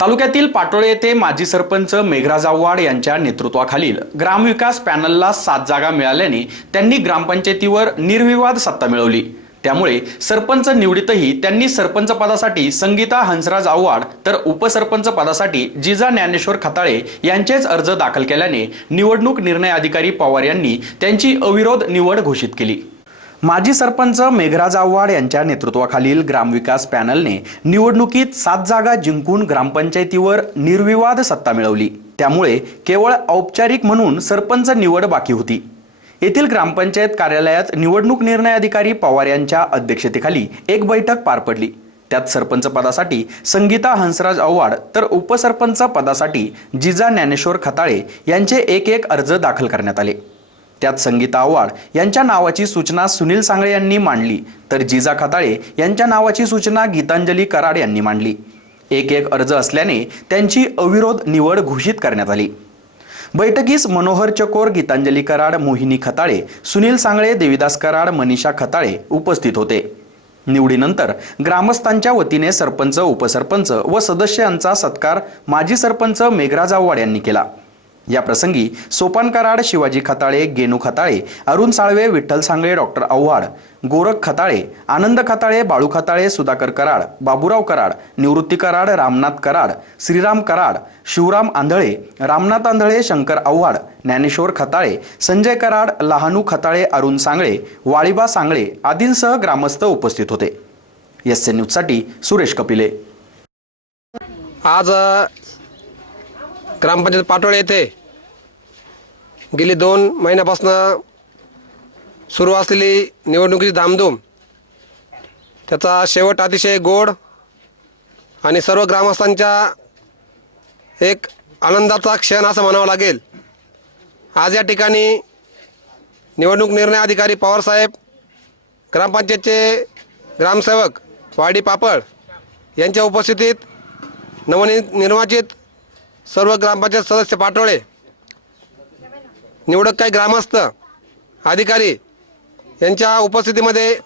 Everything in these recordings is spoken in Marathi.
तालुक्यातील पाटोळे येथे माजी सरपंच मेघराज आव्हाड यांच्या नेतृत्वाखालील ग्रामविकास पॅनलला सात जागा मिळाल्याने त्यांनी ग्रामपंचायतीवर निर्विवाद सत्ता मिळवली. त्यामुळे सरपंच निवडीतही त्यांनी सरपंच पदासाठी संगीता हंसराज आव्हाड तर उपसरपंच पदासाठी जिजा ज्ञानेश्वर खताळे यांचेच अर्ज दाखल केल्याने निवडणूक निर्णय अधिकारी पवार यांनी त्यांची अविरोध निवड घोषित केली. माजी सरपंच मेघराज आव्हाड यांच्या नेतृत्वाखालील ग्रामविकास पॅनलने निवडणुकीत सात जागा जिंकून ग्रामपंचायतीवर निर्विवाद सत्ता मिळवली. त्यामुळे केवळ औपचारिक म्हणून सरपंच निवड बाकी होती. येथील ग्रामपंचायत कार्यालयात निवडणूक निर्णय अधिकारी पवार यांच्या अध्यक्षतेखाली एक बैठक पार पडली. त्यात सरपंच पदासाठी संगीता हंसराज आव्हाड तर उपसरपंच पदासाठी जिजा ज्ञानेश्वर खताळे यांचे एक एक अर्ज दाखल करण्यात आले. त्यात संगीता आव्हाड यांच्या नावाची सूचना सुनील सांगळे यांनी मांडली तर जिजा खताळे यांच्या नावाची सूचना गीतांजली कराड यांनी मांडली. एक एक अर्ज असल्याने त्यांची अविरोध निवड घोषित करण्यात आली. बैठकीस मनोहर चकोर गीतांजली कराड मोहिनी खताळे सुनील सांगळे देविदास कराड मनीषा खताळे उपस्थित होते. निवडीनंतर ग्रामस्थांच्या वतीने सरपंच उपसरपंच व सदस्यांचा सत्कार माजी सरपंच मेघराज आव्हाड यांनी केला. या प्रसंगी सोपान कराड शिवाजी खताळे गेनू खताळे अरुण साळवे विठ्ठल सांगळे डॉक्टर आव्हाड गोरख खताळे आनंद खताळे बाळू खताळे सुधाकर कराड बाबूराव कराड निवृत्ती कराड रामनाथ कराड श्रीराम कराड शिवराम आंधळे रामनाथ आंधळे शंकर आव्हाड ज्ञानेश्वर खताळे संजय कराड लहानू खताळे अरुण सांगळे वाळीबा सांगळे आदींसह ग्रामस्थ उपस्थित होते. एस एन न्यूजसाठी सुरेश कपिले. आज ग्रामपंचायत पाटोळे येथे गेली दोन महिन्यापासून सुरू असलेली निवडणुकीची धामधूम त्याचा शेवट अतिशय गोड आणि सर्व ग्रामस्थांच्या एक आनंदाचा क्षण असं म्हणावं लागेल. आज या ठिकाणी निवडणूक निर्णय अधिकारी पवारसाहेब ग्रामपंचायतचे ग्रामसेवक वाडी पापड यांच्या उपस्थितीत नवनिर्वाचित निर्वाचित सर्व ग्रामपंचायत सदस्य पाटोळे निवडक काही ग्रामस्थ अधिकारी यांच्या उपस्थितीमध्ये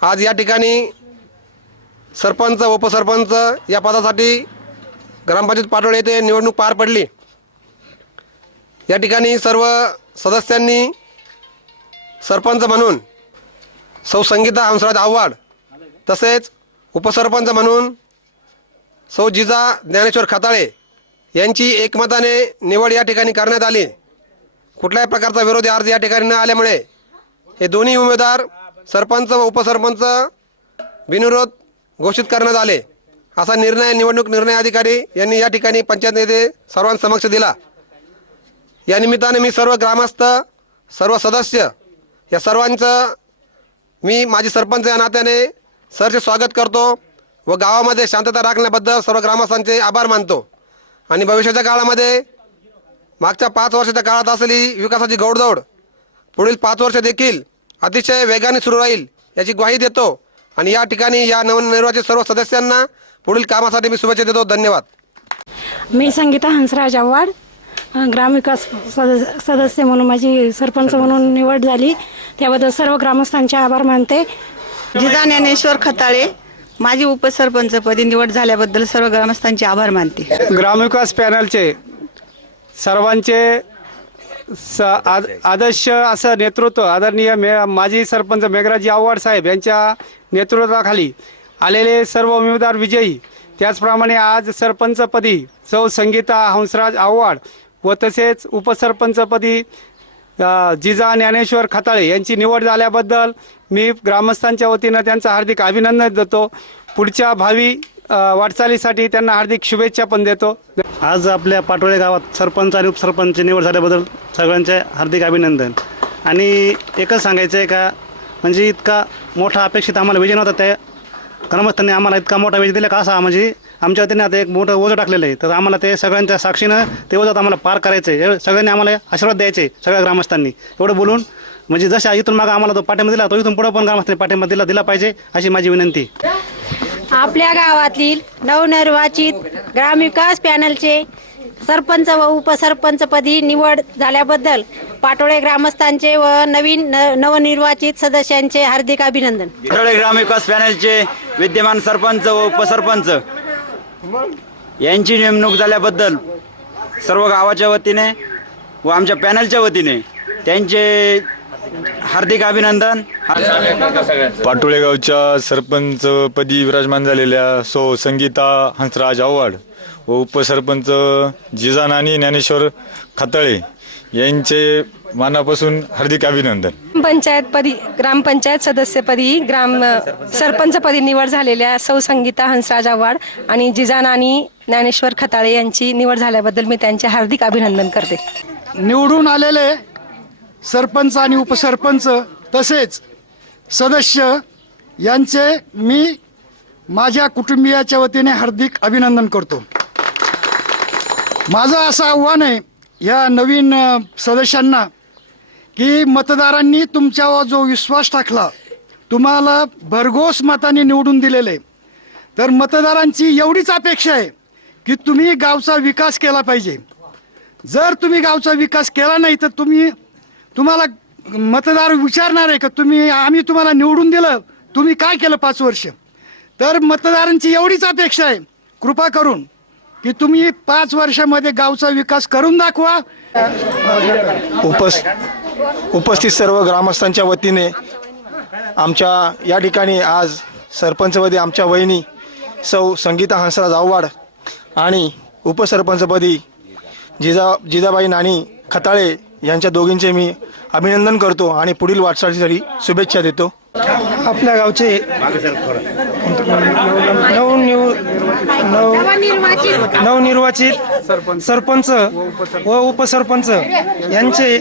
आज या ठिकाणी सरपंच उपसरपंच या पदासाठी ग्रामपंचायत पाटोळे येथे निवडणूक पार पडली. या ठिकाणी सर्व सदस्यांनी सरपंच म्हणून सौ संगीता हंसराज आव्हाड तसेच उपसरपंच म्हणून सौ जिजा ज्ञानेश्वर खताळे यांची एकमताने निवड या ठिकाणी करण्यात आली. कुठल्याही प्रकारचा विरोधी अर्ज या ठिकाणी न आल्यामुळे हे दोन्ही उमेदवार सरपंच व उपसरपंच बिनविरोध घोषित करण्यात आले. असा निर्णय निवडणूक निर्णय अधिकारी यांनी या ठिकाणी पंचायत नेते सर्वांसमक्ष दिला. या निमित्ताने मी सर्व ग्रामस्थ सर्व सदस्य या सर्वांचं मी माझी सरपंच या नात्याने सरचे स्वागत करतो व गावामध्ये शांतता राखण्याबद्दल सर्व ग्रामस्थांचे आभार मानतो. आणि भविष्याच्या काळामध्ये मागच्या पाच वर्षाच्या काळात असलेली विकासाची गौडदौड पुढील पाच वर्ष देखील अतिशय वेगाने सुरू राहील याची ग्वाही देतो. आणि या ठिकाणी या नवनिर्वाचित सर्व सदस्यांना पुढील कामासाठी मी शुभेच्छा देतो. धन्यवाद. मी संगीता हंसराज आव्हाड ग्रामविकास सद सदस्य म्हणून माझी सरपंच म्हणून निवड झाली. त्याबद्दल सर्व ग्रामस्थांचे आभार मानते. जिजा ज्ञानेश्वर खताळे माझी उपसरपंचपदी निवड झाल्याबद्दल सर्व ग्रामस्थांचे आभार मानते. ग्रामविकास पॅनलचे सर्वांचे स आद- आदर्श असं नेतृत्व आदरणीय मे माजी सरपंच मेघराजी आव्हाड साहेब यांच्या नेतृत्वाखाली आलेले सर्व उमेदवार विजयी. त्याचप्रमाणे आज सरपंचपदी सौ संगीता हंसराज आव्हाड व तसेच उपसरपंचपदी जिजा ज्ञानेश्वर खताळे यांची निवड झाल्याबद्दल मी ग्रामस्थांच्या वतीनं त्यांचं हार्दिक अभिनंदन देतो. पुढच्या भावी वाटचालीसाठी त्यांना हार्दिक शुभेच्छा पण देतो. आज आपल्या पाटोळे गावात सरपंच आणि उपसरपंच निवड झाल्याबद्दल सगळ्यांचे हार्दिक अभिनंदन. आणि एकच सांगायचं आहे का म्हणजे इतका मोठा अपेक्षित आम्हाला विजय नव्हता त्या ग्रामस्थांनी आम्हाला इतका मोठा वेज दिला का असा? म्हणजे आमच्या वतीने आता एक मोठं ओझं टाकलेलं आहे. तर आम्हाला ते सगळ्यांच्या साक्षीनं ते ओझं आम्हाला पार करायचं आहे. सगळ्यांनी आम्हाला आशीर्वाद द्यायचे सगळ्या ग्रामस्थांनी. एवढं बोलून म्हणजे जशा इथून मागं आम्हाला तो पाठिंबा दिला तो इथून पुढं पण ग्रामस्थांनी पाठिंबा दिला दिला पाहिजे अशी माझी विनंती आपल्या गावातील नवनिर्वाचित ग्रामविकास पॅनलचे सरपंच व उपसरपंचपदी निवड झाल्याबद्दल पाटोळे ग्रामस्थांचे व नवीन न नवनिर्वाचित सदस्यांचे हार्दिक अभिनंदन. पाटोळे ग्रामविकास पॅनलचे विद्यमान सरपंच व उपसरपंच. यांची नेमणूक झाल्याबद्दल सर्व गावाच्या वतीने व आमच्या पॅनलच्या वतीने त्यांचे हार्दिक अभिनंदन. पाटोळे गावच्या सरपंचपदी विराजमान झालेल्या सौ संगीता हंसराज आव्हाड व उपसरपंच जिजानानी ज्ञानेश्वर खताळे यांचे मनापासून हार्दिक अभिनंदन. पंचायत पदी ग्रामपंचायत सदस्यपदी ग्राम सरपंचपदी निवड झालेल्या सौ संगीता हंसराज आव्हाड आणि जिजानानी ज्ञानेश्वर खताळे यांची निवड झाल्याबद्दल मी त्यांचे हार्दिक अभिनंदन करते. निवडून आलेले सरपंच आणि उपसरपंच तसेच सदस्य यांचे मी माझ्या कुटुंबियाच्या वतीने हार्दिक अभिनंदन करतो. माझं असं आव्हान आहे या नवीन सदस्यांना की मतदारांनी तुमच्यावर जो विश्वास टाकला तुम्हाला भरघोस मताने निवडून दिलेले तर मतदारांची एवढीच अपेक्षा आहे की तुम्ही गावचा विकास केला पाहिजे. जर तुम्ही गावचा विकास केला नाही तर तुम्ही तुम्हाला मतदार विचारणार आहे का? तुम्ही आम्ही तुम्हाला निवडून दिलं. तुम्ही काय केलं पाच वर्ष? तर मतदारांची एवढीच अपेक्षा आहे. कृपा करून की तुम्ही पाच वर्षामध्ये गावचा विकास करून दाखवा. उपस उपस्थित सर्व ग्रामस्थांच्या वतीने आमच्या या ठिकाणी आज सरपंचपदी आमच्या वहिनी सौ संगीता हंसराज आव्हाड आणि उपसरपंचपदी जिजा जिजाबाई नानी खताळे यांच्या दोघींचे मी अभिनंदन करतो आणि पुढील वाटचालीसाठी शुभेच्छा देतो. आपल्या गावचे नवनिव नव नवनिर्वाचित सरपंच व उपसरपंच यांचे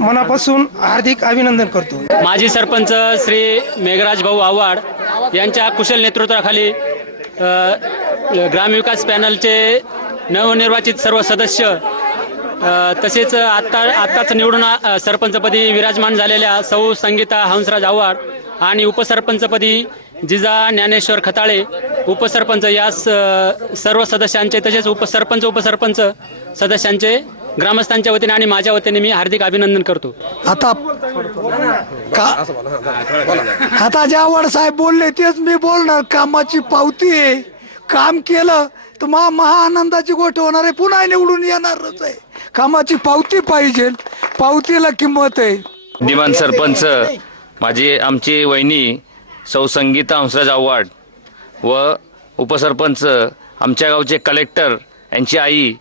मनापासून हार्दिक अभिनंदन करतो. माजी सरपंच श्री मेघराज भाऊ आव्हाड यांच्या कुशल नेतृत्वाखाली ग्रामविकास पॅनलचे नवनिर्वाचित सर्व सदस्य तसेच आत्ता आत्ताच निवडून सरपंचपदी विराजमान झालेल्या सौ संगीता हंसराज आव्हाड आणि उपसरपंचपदी जिजा ज्ञानेश्वर खताळे उपसरपंच या सर्व सदस्यांचे तसेच उपसरपंच उपसरपंच सदस्यांचे ग्रामस्थांच्या वतीने आणि माझ्या वतीने मी हार्दिक अभिनंदन करतो. आता का? आता जे आव्हाड साहेब बोलले तेच मी बोलणार. कामाची पावती आहे. काम केलं तर महा महाआनंदाची गोष्ट होणार आहे. पुन्हा निवडून येणारच आहे. कामाची पावती पाहिजे. पावतीला किंमत आहे. दिवाण सरपंच माझी आमची वहिनी सौ संगीता हंसराज आव्हाड व उपसरपंच आमच्या गावचे कलेक्टर यांची आई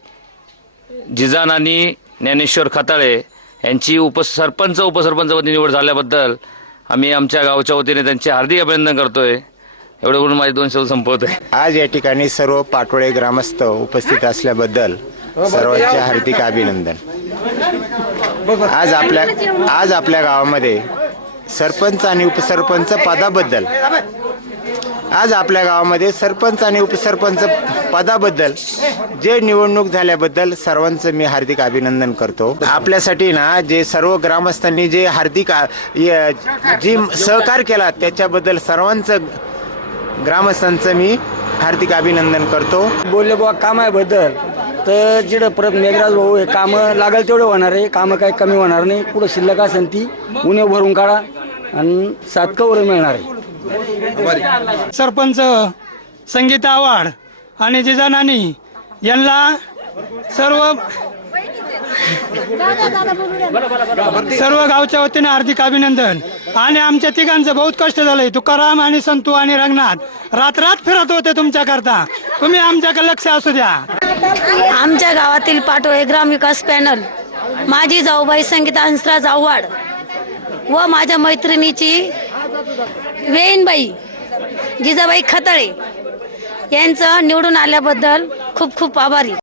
जिजानानी ज्ञानेश्वर खताळे यांची उपसरपंच उपसरपंचपदी निवड झाल्याबद्दल आम्ही आमच्या गावच्या वतीने त्यांचे हार्दिक अभिनंदन करतोय. एवढं बोलून माझे दोन शब्द संपवतोय. आज या ठिकाणी सर्व पाटोळे ग्रामस्थ उपस्थित असल्याबद्दल सर्वांचे हार्दिक अभिनंदन. आज आपल्या आज आपल्या गावामध्ये सरपंच आणि उपसरपंच पदाबद्दल आज आपल्या गावामध्ये सरपंच आणि उपसरपंच पदाबद्दल जे निवडणूक झाल्याबद्दल सर्वांचं मी हार्दिक अभिनंदन करतो. आपल्यासाठी ना जे सर्व ग्रामस्थांनी जे हार्दिक जी सहकार केला त्याच्याबद्दल सर्वांचं ग्रामस्थांचं मी हार्दिक अभिनंदन करतो. बोलले बुवा कामाबद्दल तर जिथं परत मेघराज भाऊ हे कामं लागेल तेवढं होणार आहे. कामं काही कमी होणार नाही. पुढं शिल्लक असेल ती उन्हे भरून काढा आणि सातकं मिळणार आहे. सरपंच संगीता आव्हाड आणि जिजानानी यांना सर्व सर्व गावच्या वतीने हार्दिक अभिनंदन. आणि आमच्या तिघांचं बहुत कष्ट झालंय. तुकाराम आणि संतू आणि रंगनाथ रात रात फिरत होते तुमच्याकरता. तुम्ही आमच्याकडे लक्ष असू द्या. आमच्या गावातील पाटोळे ग्रामविकास पॅनल माझी जाऊबाई संगीता हंसराज आव्हाड व माझ्या मैत्रिणीची वेईनबाई जिजाबाई खतळे यांचं निवडून आल्याबद्दल खूप खूप आभारी.